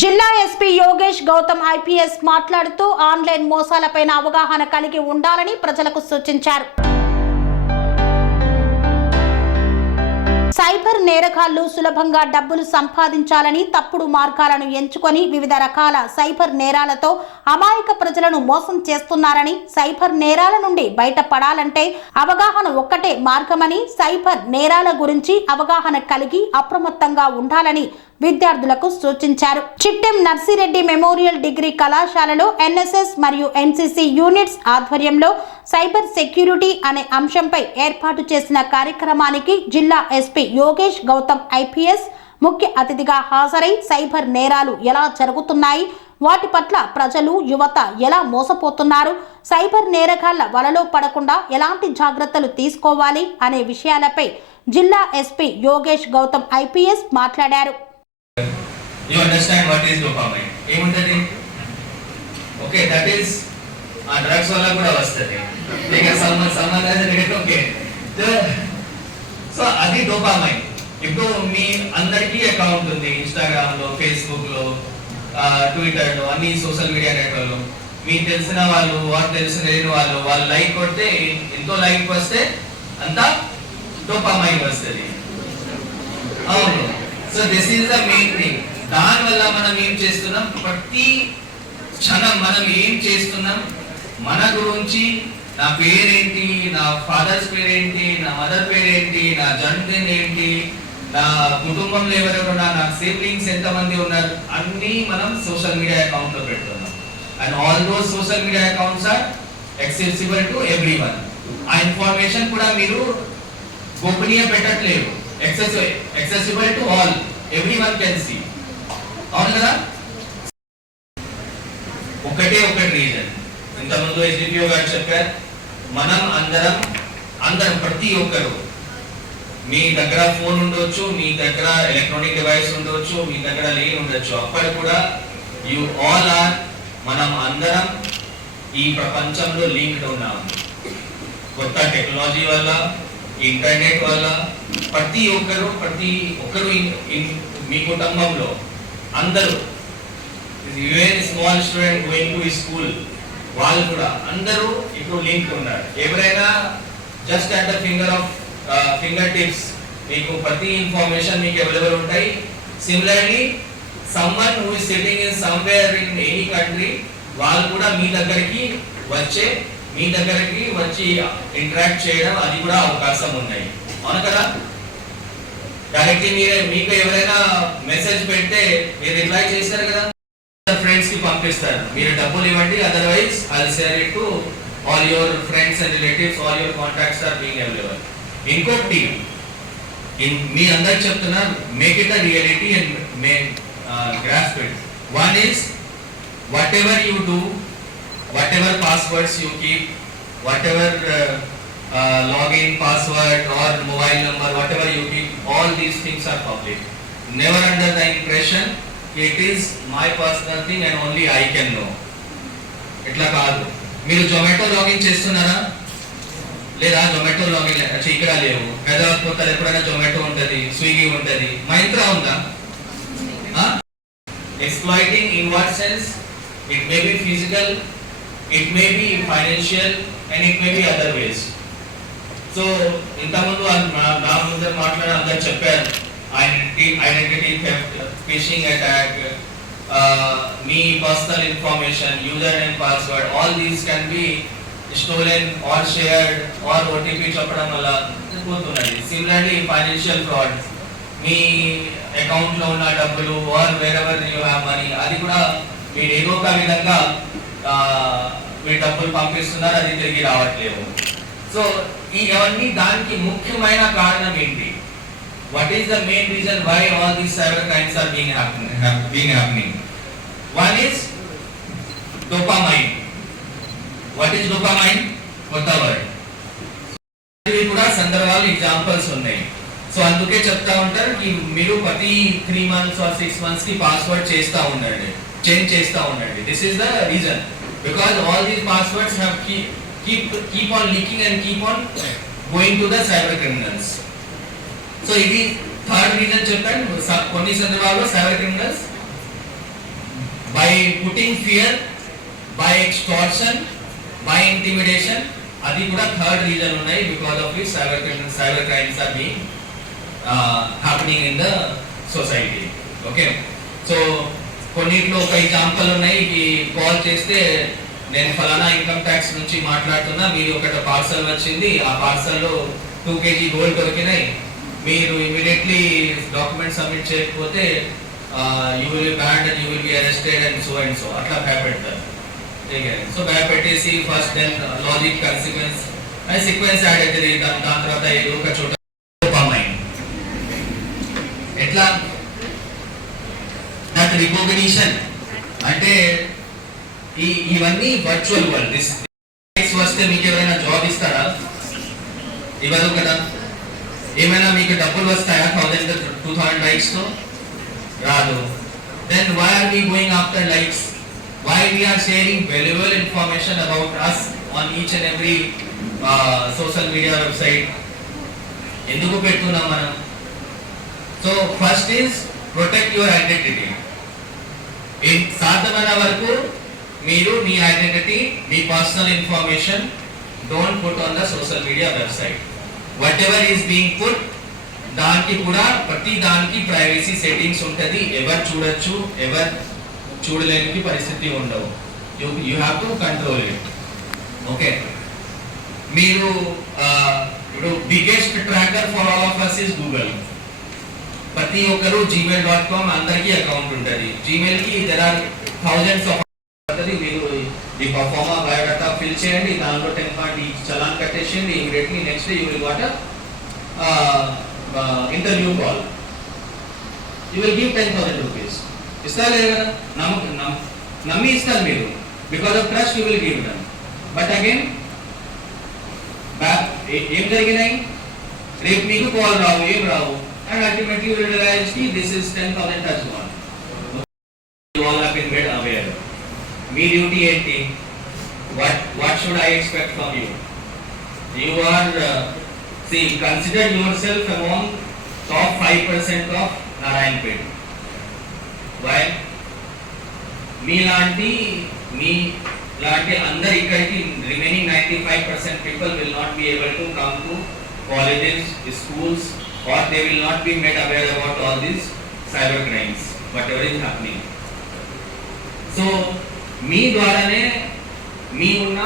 జిల్లా SP Yogesh Gautam IPS మాట్లాడుతూ online మోసాలపైన అవగాహన కలిగి ఉండాలని ప్రజలకు సూచించారు. సైబర్ నేరగాళ్లు సులభంగా డబ్బులు సంపాదించాలని తప్పుడు మార్గాలను ఎంచుకొని వివిధ రకాల సైబర్ నేరాలతో అమాయక ప్రజలను మోసం చేస్తున్నారని, సైబర్ నేరాల నుండి బయటపడాలంటే అవగాహన ఒక్కటే మార్గమని, సైబర్ నేరాల గురించి అవగాహన కలిగి అప్రమత్తంగా ఉండాలని విద్యార్థులకు సూచించారు. చిట్టెం నర్సిరెడ్డి మెమోరియల్ డిగ్రీ కళాశాలలో ఎన్ఎస్ఎస్ మరియు ఎన్సిసి యూనిట్స్ ఆధ్వర్యంలో సైబర్ సెక్యూరిటీ అనే అంశంపై ఏర్పాటు చేసిన కార్యక్రమానికి జిల్లా ఎస్పీ యోగేష్ గౌతమ్ ఐపీఎస్ ముఖ్య అతిథిగా హాజరై సైబర్ నేరాలు ఎలా జరుగుతున్నాయి, వాటి పట్ల ప్రజలు యువత ఎలా మోసపోతున్నారు, సైబర్ నేరగాళ్ల వలలో పడకుండా ఎలాంటి జాగ్రత్తలు తీసుకోవాలి అనే విషయాలపై జిల్లా ఎస్పీ యోగేష్ గౌతమ్ ఐపీఎస్ మాట్లాడారు. You understand what is dopamine? ఏముంటది? ఓకే, దట్ ఈస్ ఆ డ్రగ్స్ వల్ల కూడా వస్తుంది. లేక సంబంధం ఓకే. సో అది డోపామైన్. ఇప్పుడు మీ అందరికీ అకౌంట్ ఉంది ఇన్స్టాగ్రామ్ లో, ఫేస్బుక్ లో, ట్విట్టర్ లో, అన్ని సోషల్ మీడియా నెట్వర్క్లో. మీకు తెలిసిన వాళ్ళు, తెలిసిన వాళ్ళు లైక్ కొడితే ఎంతో లైక్ వస్తే అంతా డోపామైన్ వస్తుంది. అవును. So this is the main thing. దానివల్ల మనం ఏం చేస్తున్నాం, ప్రతి క్షణం మనం ఏం చేస్తున్నాం, మన గురించి, నా పేరేంటి, నా ఫాదర్స్ పేరేంటి, నా మదర్ పేరేంటి, నా జన్మదినం ఏంటి, నా కుటుంబంలో ఎవరెవరు ఉన్నారు, నా సిబ్లింగ్స్ ఎంతమంది ఉన్నారు, అన్నీ మనం సోషల్ మీడియా అకౌంట్ లో పెడుతున్నాం. And all those social media accounts are accessible to everyone. ఆ ఇన్ఫర్మేషన్ కూడా మీరు గోపనీయ పెట్టట్లేదు. Accessible to all, everyone can see. అవును కదా? ఒకటే రీజన్, ఇంతకుముందు ఎస్డిపిఓ గారు చెప్పారు, మనం అందరం ప్రతి ఒక్కరు, మీ దగ్గర ఫోన్ ఉండొచ్చు, మీ దగ్గర ఎలక్ట్రానిక్ డివైస్ ఉండొచ్చు, మీ దగ్గర లేని ఉండొచ్చు, అప్పటి కూడా యు ఆల్ ఆర్, మనం అందరం ఈ ప్రపంచంలో లింక్డ్ ఉన్నాము. కొత్త టెక్నాలజీ వల్ల, ఇంటర్నెట్ వల్ల ప్రతి ఒక్కరు మీ కుటుంబంలో అందరూ, even small student going to school, వాళ్ళు కూడా అందరూ ఇప్పుడు లింక్ ఉన్నారు. ఎవరైనా just at the finger tips మీకు ప్రతి ఇన్ఫర్మేషన్ మీకు అవైలబుల్ ఉంటాయి. Similarly someone who is sitting in somewhere in any country, వాళ్ళు కూడా మీ దగ్గరికి వచ్చి ఇంటరాక్ట్ చేయడం, అది కూడా అవకాశం ఉన్నాయి. అవును కదా? డైరెక్ట్లీ మీకు ఎవరైనా మెసేజ్ పెడితే మీరు రిప్లై చేస్తారు కదా, ఫ్రెండ్స్ కి పంపిస్తారు, మీరు డబ్బులు ఇవ్వండి, otherwise I will share it to all your friends and relatives, all your contacts are being available. ఇంకొకటి మీ అందరికి చెప్తున్నా, make it a reality and grasp it. One is whatever you do, whatever passwords you keep, whatever login password or mobile number, whatever you keep, all these things are public. Never under the impression it is my personal thing and only I can know. ఇట్లా కాదు. మీరు Zomato login చేస్తున్నారా లేదా? Zomato login ఇక్కడ లేవు. హైదరాబాద్ పోతారు, ఎప్పుడైనా జొమాటో ఉంటుంది, స్విగ్గీ ఉంటుంది, మైంత్రా ఉందా? Exploiting in what sense? It may be physical, it may be financial, and it may be other ways. So ఇంతకుముందు నా ముందు మాట్లాడిన అందరు చెప్పారు, ఐడెంటిటీ థెఫ్ట్, ఫిషింగ్ అటాక్, మీ personal information, user name, password, all these can be stolen or shared or OTP చెప్పడం వల్ల పోతున్నది. సిమిలర్లీ ఫైనాన్షియల్ ఫ్రాడ్, మీ అకౌంట్ లో ఉన్న డబ్బులు or wherever you have money, అది కూడా మీరు ఏదో ఒక విధంగా మీ డబ్బులు పంపిస్తున్నారు, అది తిరిగి రావట్లేదు. సో ఇవన్నీ దానికి ముఖ్యమైన కారణం ఏంటి? What is the main reason why all these cyber crimes are being happening? One is dopamine. What is dopamine? కొత్త వర్డ్. ఇవి కూడా సందర్భాలు, ఎగ్జాంపుల్స్ ఉన్నాయి. సో అందుకే చెప్తా ఉంటారు कि మీరు ప్రతి 3 months or 6 months కి పాస్వర్డ్ చేంజ్ చేస్తా ఉండండి. This is the reason, because all these passwords have keep on leaking and keep on going to the cyber criminals. So ఇది థర్డ్ రీజన్ చెప్పాను. కొన్ని సందర్భాల్లో cyber criminals by putting fear, by extortion, by intimidation. అది కూడా third reason ఉన్నాయి because of which cyber crimes are being happening in the society. Okay, so కొన్నిట్లో ఒక example ఉన్నాయి. ఈ కాల్ చేస్తే నేను ఫలానా ఇన్కమ్ ట్యాక్స్ నుంచి మాట్లాడుతున్నా, మీరు ఒకటి పార్సల్ వచ్చింది, ఆ పార్సల్లో 2 kg గోల్డ్ దొరికినాయి, మీరు ఇమీడియట్లీ డాక్యుమెంట్ సబ్మిట్ చేయకపోతే you will be banned and you will be arrested and so అట్లా భయపెడతారు. సో భయపెట్టేసి first then logic consequence and sequence add అవుతుంది. దాని తర్వాత ఏదో ఒక చోట ఎట్లా దట్ రికగ్నిషన్ అంటే ఇవన్నీ వర్చువల్ వరల్డ్. దిస్ వస్తే మీకు ఎవరైనా జాబ్ ఇస్తారా? ఇవ్వదు కదా. ఏమైనా మీకు డబ్బులు వస్తాయా 1000-2000 లైక్స్ తో? రాదు. Then why are we going after likes? Why we are sharing valuable information about us on each and every social media website? ఎందుకు పెడుతున్నాం మనం? So first is protect your identity. సాధ్యమైన వరకు మీరు మీ ఐడెంటిటీ, మీ personal information don't put on the social media website. Whatever is being put, దానికి కూడా ప్రతి దానికి ప్రైవసీ సెట్టింగ్స్ ఉంటుంది. ఎవరు చూడొచ్చు, ఎవరు చూడలేని పరిస్థితి ఉండవు. You have to control it. Okay, మీరు ఇప్పుడు biggest tracker for all of us is Google. ప్రతి ఒక్కరు gmail.com అందరికీ అకౌంట్ ఉంటుంది. జీమెయిల్ కి there are thousands of మీరు ఈ పర్ఫార్మా బయోడేటా ఫిల్ చేయండి, దానిలో 10 పాయింట్ చలాన్ కట్టేసేయండి, immediately next day you will got interview call. You will give 10,000 rupees. ఇస్తారు లేదా? నమ్మి ఇస్తారు మీరు. Because of trust you will give them. But again ఏం జరిగినాయి? రేపు మీకు కాల్ రావు, ఏం రావు, and ultimately you will realise కి this is 10,000 touch gone. You all have been made aware. మీ డ్యూటీ ఏంటి? What should I expect from you? You are consider your self among top 5% of Narayanpet. Why? మీలాంటి అందరు ఇక్కడికి remaining 95% people will not be able to come to colleges, schools, or they will not be made aware about all these cyber crimes, whatever is happening. So మీ ద్వారానే మీ ఉన్న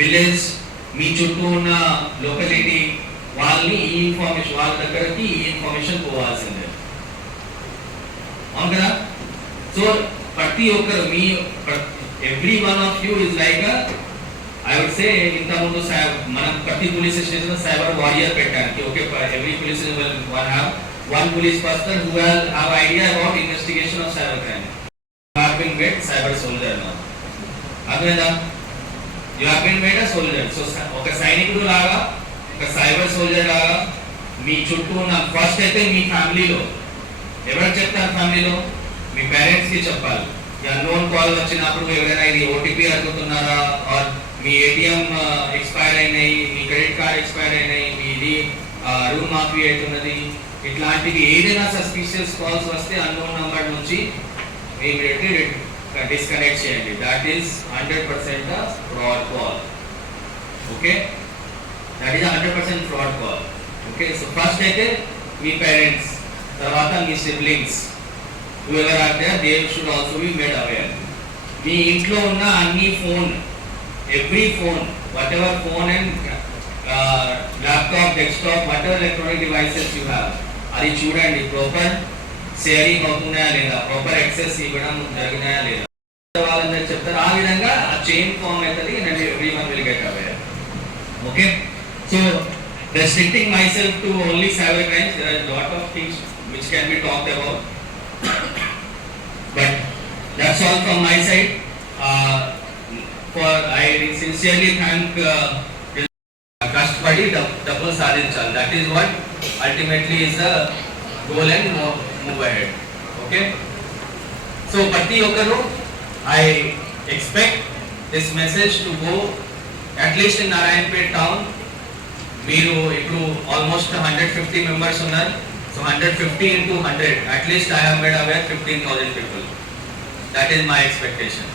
village, మీ చుట్టూ ఉన్న locality వాళ్ళని ఈ information, వాళ్ళ దగ్గరకి ఈ ఇన్ఫర్మేషన్ పోవాల్సిందే. అవును కదా? సో ప్రతి ఒక్కరు మీ every one of you is like I would say, ఇంతకుముందు మనం ప్రతి పోలీస్ స్టేషన్ సైబర్ వారియర్ పెట్టడానికి. Okay, every police one have one police person who have idea about investigation of cyber crime. You have been made cyber soldier now. అర్థమైందా? You have been made a soldier. సో ఒక సైనికుడు లాగా, ఒక cyber soldier లాగా మీ చుట్టూ ఉన్న first అయితే మీ ఫ్యామిలీలో ఎవరు చెప్తారు? ఫ్యామిలీలో మీ పేరెంట్స్ కి చెప్పాలి. అన్నోన్ కాల్ వచ్చినప్పుడు ఎవరైనా ఇది ఓటీపీ అడుగుతున్నారా, ఆర్ మీ ఏటీఎం ఎక్స్పైర్ అయినాయి, మీ క్రెడిట్ కార్డ్ ఎక్స్పైర్ అయినాయి, మీది రూమ్ మాఫీ అవుతున్నది, ఇట్లాంటివి ఏదైనా సస్పిషియస్ కాల్స్ వస్తే అన్నోన్ నంబర్ నుంచి ఇమీడియట్లీ డిస్కనెక్ట్ చేయండి. That is 100% fraud call. Okay, that is 100% fraud call. Okay, so first అయితే మీ పేరెంట్స్, తర్వాత మీ siblings, whoever are there, they should also be made aware. మీ ఇంట్లో ఉన్న అన్ని phone, every phone, whatever phone and laptop, desktop, whatever electronic devices you have, అది చూడండి ప్రాపర్ షేరింగ్ అవుతున్నాయా లేదా, ప్రాపర్ యాక్సెస్ ఇవ్వడం జరిగినాయా లేదా వాళ్ళందరూ చెప్తారు. ఆ విధంగా ఆ చైన్ ఫామ్ అవుతుంది and everyone will get aware. Okay, so restricting myself to only cyber crimes, there are a lot of things which can be talked about. But that's all from my side. I sincerely thank కష్టపడి డబ్బులు సాధించాలి. That is what ultimately is the goal and move ahead. Okay. So ప్రతి ఒక్కరు, I expect this message to go at least in Narayanpet town. మీరు ఇప్పుడు almost 150 members ఉన్నారు. So 150 into 100, at least I have made aware 15,000 people. That is my expectation.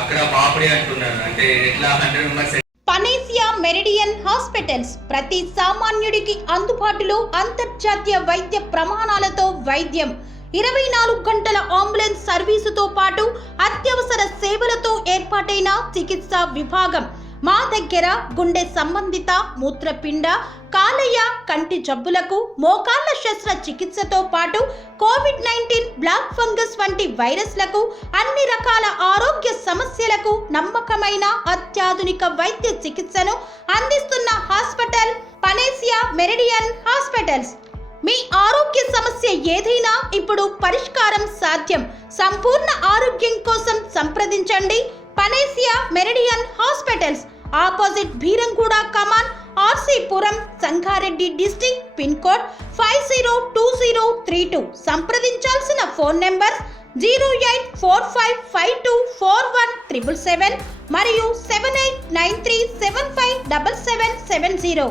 అక్కడ పాపడి అంటున్నారు, అంటే ఎట్లా 100 members. Panacea Meridian hospitals ప్రతి సామాన్యుడికి అందుబాటులో అంతర్జాతీయ వైద్య ప్రమాణాలతో వైద్యం, 24 గంటల అంబులెన్స్ సర్వీసుతో పాటు అత్యవసర సేవలతో ఏర్పాటైన చికిత్సా విభాగం. మా దగ్గర గుండె సంబంధిత, మూత్రపిండ, కాలేయ, కంటి జబ్బులకు, మోకాళ్ల శస్త్ర చికిత్సతో పాటు కోవిడ్-19, బ్లాక్ ఫంగస్ వంటి వైరస్లకు, అన్ని రకాల ఆరోగ్య సమస్యలకు నమ్మకమైన అత్యాధునిక వైద్య చికిత్సను అందిస్తున్న హాస్పిటల్ పనేసియా మెరిడియన్ హాస్పిటల్స్. మీ ఆరోగ్య సమస్య ఏదైనా ఇప్పుడు పరిష్కారం సాధ్యం. సంపూర్ణ ఆరోగ్యం కోసం సంప్రదించండి Panacea Meridian hospitals, opposite Bheeramguda కమాన్, RC Puram, Sangareddy district, pin code 502032. సంప్రదించాల్సిన ఫోన్ నెంబర్ 0845524177 మరియు 7893757770.